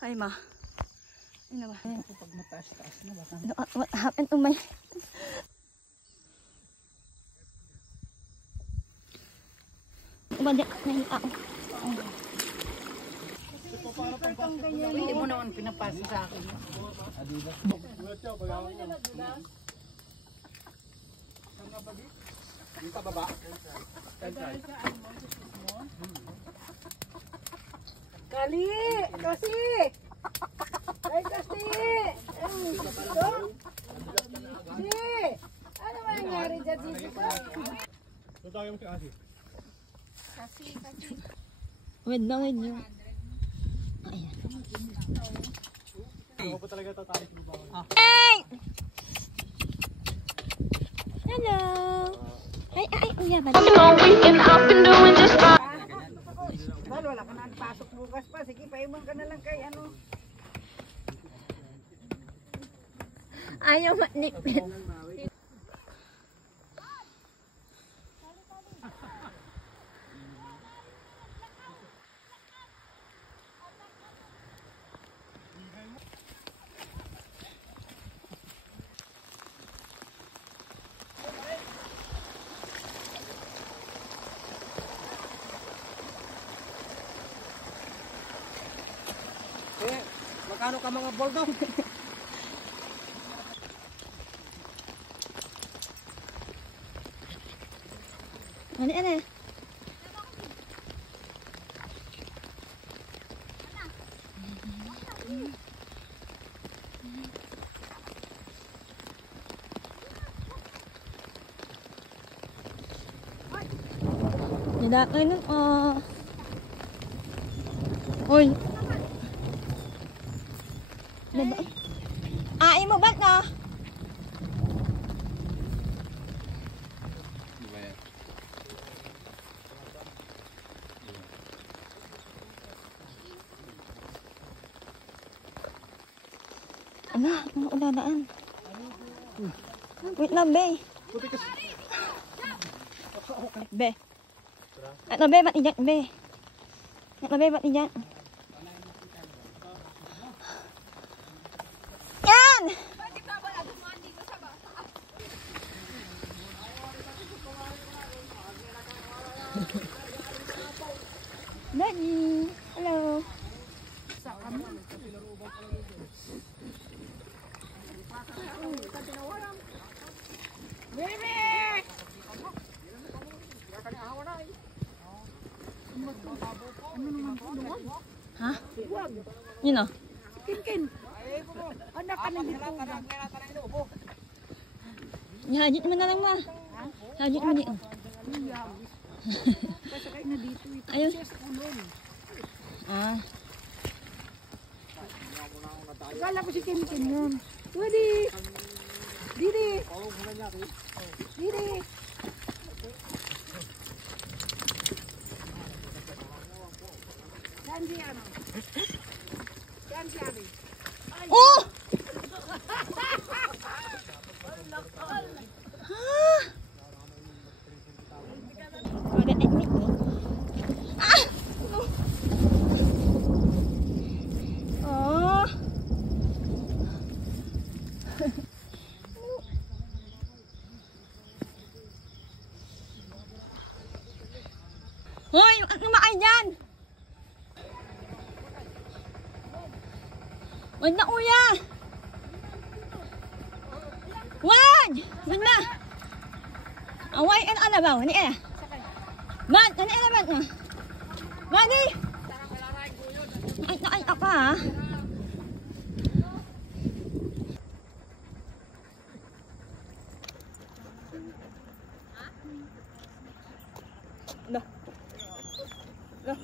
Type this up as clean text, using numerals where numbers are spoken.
Ay ma. Ano ba? Pag mataas-taas na baka. What happened to my... Balik na yung ako. Hindi mo naman pinapasa sa akin. Kali! Kasi! Ay, kasi! Si! Ano mangyari dyan dito? Wait na, wait nyo. Ayan. Hey! Hello! Ay, uya ba? Well, wala ka na pasok bukas pa. Sige, paimon ka na lang kay ano. Ayaw manikpit. Magkano ka mga boldong? Ano? Tidak kayo Hoy. Ai mo ba na? Ano? Ano uladaan? Wait lang, be. Be. Ano, be? Ba't iyan, be? Ano, be? Ba't iyan? Yan! Daddy! Hello! Ha? Yun o. Kin. Anak ka na dito. Ihajit mo na lang ma. Ihajit mo dito. Pasakay na dito. Ayun. Ah. Akala ko si Kin yun. Didi! Didi! Didi! Saan si ano? Saan si Abi? Oh! Hoy! Huwag kang lumakay dyan! Huwag na uya! Huwag! Huwag na! Away ka na alabaw. Hani eh. Man! Hani eh naman. Mani! Ay ka ha? Dah. Dah.